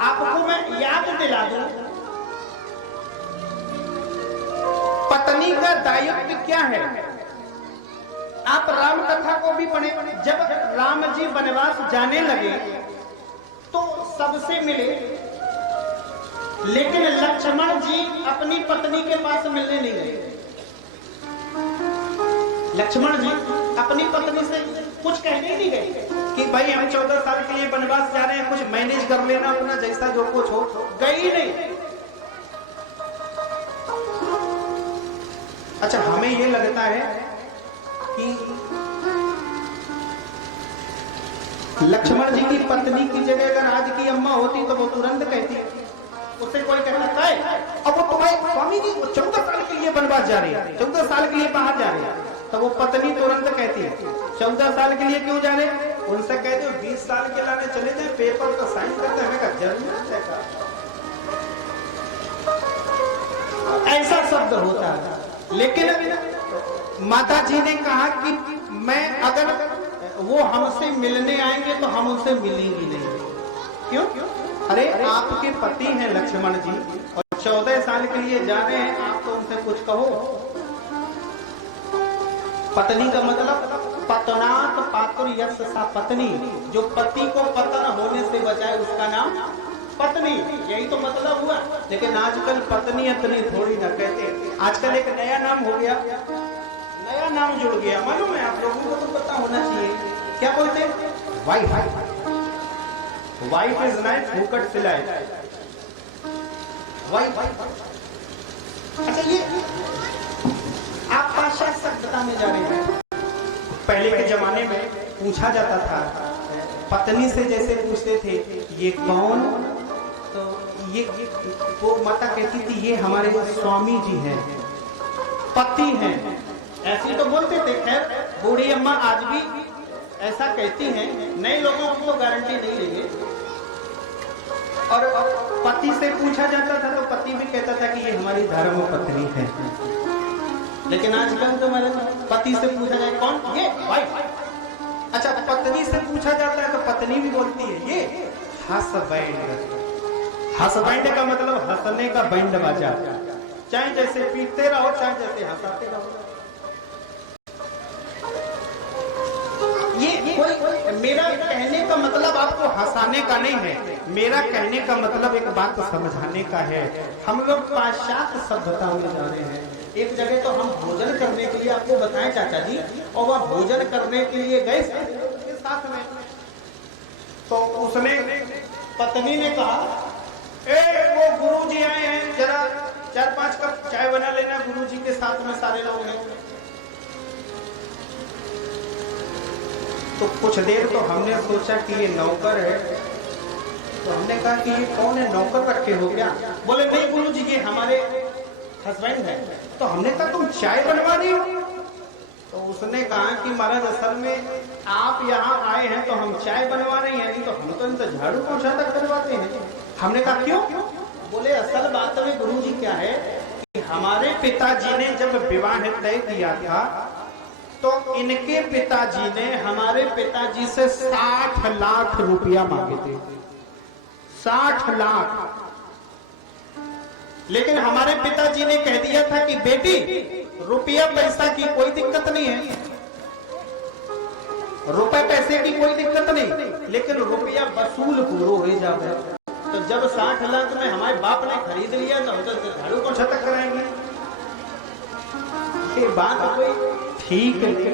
आपको मैं याद दिला दूं, पत्नी का दायित्व क्या है। आप राम कथा को भी पढ़े। जब राम जी वनवास जाने लगे तो सबसे मिले, लेकिन लक्ष्मण जी अपनी पत्नी के पास मिलने नहीं गए। लक्ष्मण जी अपनी पत्नी से कुछ कहने नहीं गए कि भाई हम 14 साल के लिए वनवास जा रहे हैं, कुछ मैनेज कर लेना अपना, जैसा जो कुछ हो। गए ही नहीं। अच्छा, हमें ये लगता है कि लक्ष्मण जी की पत्नी की जगह अगर आज की अम्मा होती तो वो तुरंत कहती, उससे कोई कहता है अब वो तुम्हारे स्वामी जी 14 साल के लिए वनवास जा रही है, 14 साल के लिए बाहर जा रही है, तो वो पत्नी तुरंत कहती है 14 साल के लिए क्यों जा रहे। उनसे कहते हो 20 साल के लाने चले जाए, पेपर पर साइन करते हैं, जरूरत है। ऐसा शब्द होता है। लेकिन माता जी ने कहा कि मैं अगर वो हमसे मिलने आएंगे तो हम उनसे मिलेंगी नहीं। क्यों? अरे आपके पति हैं लक्ष्मण जी और 14 साल के लिए जा रहे हैं, आप तो उनसे कुछ कहो। पत्नी का मतलब पतनात पातुर यश सा पत्नी, जो पति को पतन होने से बचाए उसका नाम पत्नी, यही तो मतलब हुआ। लेकिन आजकल पत्नी अतनी थोड़ी ना कहते, आजकल एक नया नाम हो गया, नया नाम जुड़ गया। मालूम है आप लोगों को तो पता होना चाहिए, क्या बोलते हैं? वाइफ। वाइफ इज नाइट फूकट सिलाई। वाइफ। अच्छा, ये आप पाश्चात्य सभ्यता में जा रहे हैं। पहले के जमाने में पूछा जाता था, पत्नी से जैसे पूछते थे ये कौन, तो ये वो माता कहती थी ये हमारे स्वामी जी हैं, पति हैं, ऐसी तो बोलते थे। खैर बूढ़ी अम्मा आज भी ऐसा कहती हैं, नए लोगों की तो गारंटी नहीं लेंगे। और पति से पूछा जाता था तो पति भी कहता था कि ये हमारी धर्म पत्नी है। लेकिन आजकल तो मेरे पति से पूछा जाए कौन, ये वाइफ। अच्छा, पत्नी से पूछा जाता है तो पत्नी भी बोलती है ये हसबैंड। हसबैंड का मतलब हंसने का बैंड बाजा, चाहे जैसे पीटते रहो चाहे जैसे हंसाते रहो। ये कोई मेरा कहने का मतलब आपको हंसाने का नहीं है, मेरा कहने का मतलब एक बात समझाने का है। हम लोग पाश्चात्य सभ्यता में जा रहे हैं। एक जगह तो हम भोजन करने के लिए आपको बताएं चाचा जी, और वह भोजन करने के लिए गए के साथ में, तो उसने पत्नी ने कहा वो गुरुजी आए हैं, जरा 4-5 कप चाय बना लेना, गुरुजी के साथ में सारे लोग हैं। तो कुछ देर तो हमने सोचा कि ये नौकर है, तो हमने कहा कि ये कौन है, नौकर रखे हो क्या? बोले नहीं गुरुजी ये हमारे हस्बैंड है। तो हमने कहा तुम चाय बनवा रही हो? तो उसने कहा कि महाराज असल में आप यहाँ आए हैं तो हम चाय बनवा रहे हैं, नहीं तो हम तो इनसे झाड़ू पोछा तक करवाते हैं। हमने कहा क्यों? बोले असल बात में गुरुजी क्या है कि हमारे पिताजी ने जब विवाह तय किया था तो इनके पिताजी ने हमारे पिताजी से 60 लाख रुपया मांगे थे, 60 लाख। लेकिन हमारे पिताजी ने कह दिया था कि बेटी रुपया पैसा की कोई दिक्कत नहीं है, रुपए पैसे की कोई दिक्कत नहीं, लेकिन रुपया वसूल पूरा हो जाए। तो जब 60 लाख में हमारे बाप ने खरीद लिया तो हम तो झाड़ू को छतक कराएंगे। ये बात कोई ठीक है।